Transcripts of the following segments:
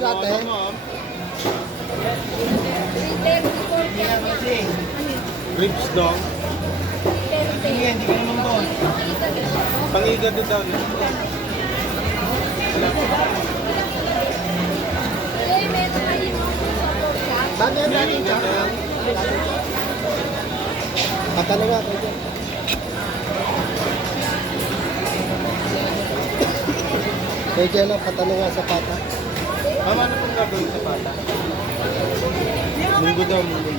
lahat eh. Ribs daw. Hindi ka naman doon. Pangiga doon daw. Saan yan dating ka? Patanong nga kayo dyan. Kaya dyan lang, patanong nga sa pata. Mama, ano pong gagawin sa pata? Munggo daw, munggo.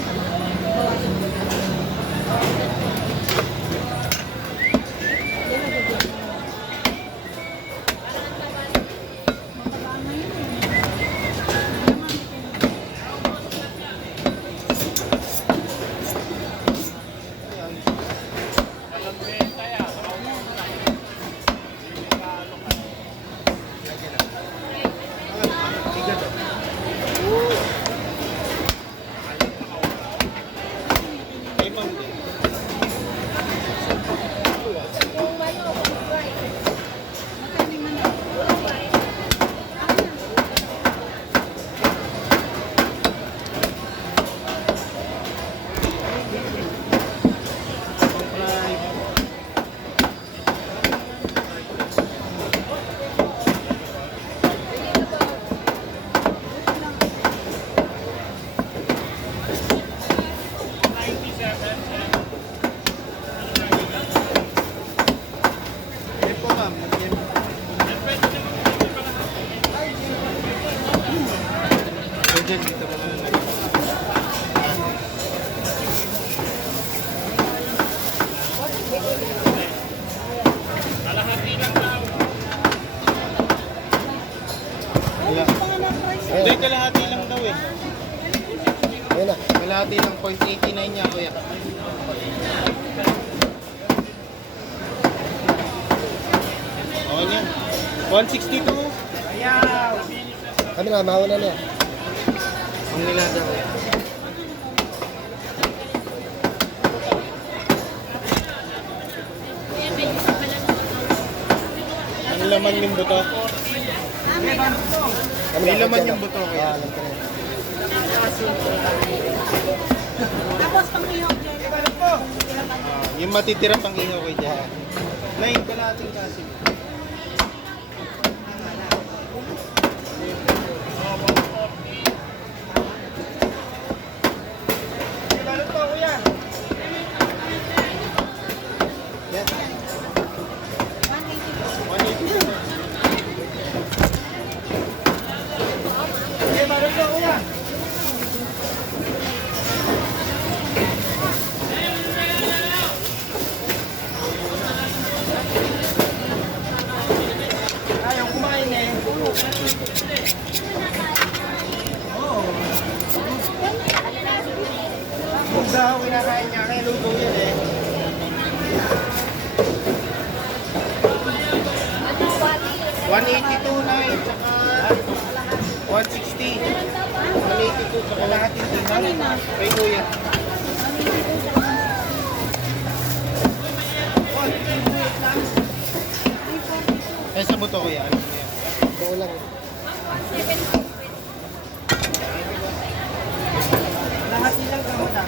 Dito mo na lang. Kalahati lang daw. Hindi, kalahati lang daw eh. Ayun na. Kalahati lang, 0.89 niya kuya. Okay niya. 162. Ayaw. Kami na, mauna na yan. Ang nilada ko. Ang laman yung buto. May laman yung buto ko yan. Tapos pang ihog dyan. Yung matitira pang ihaw kay dyan. Nain ka natin kasi. Ayaw kumain eh. Kung daw kinakain niya, kaya luto yan eh. $182 na eh, tsaka $160. $182 tsaka lahat yung tingnan. Kay kuya. Eh sa buto kuya, ano mo yan? Buo lang. Lahat nilang kamutan.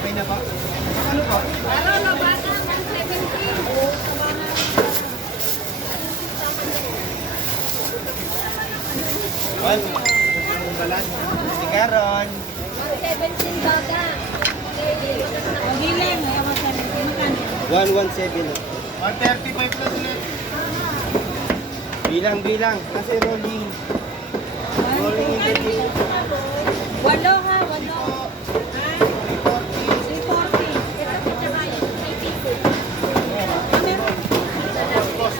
Okay na ba? Ano ba? Ano na bata? 170. Ano? Balan. Sigaron. 117 bata. Hindi lang. Ayaw 170. 117. 135 plus ulit. Bilang. Kasi rolling. Rolling in the deep. Walo ha, walo. Ha? 340. Ito tsaka yung 82. Boss.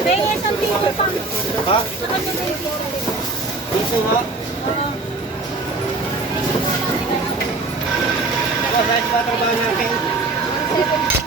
May isang piso pa. Ha? Saka yung may piso. Piso nga? Oo. Boss, ayos ba trabaho natin? 170.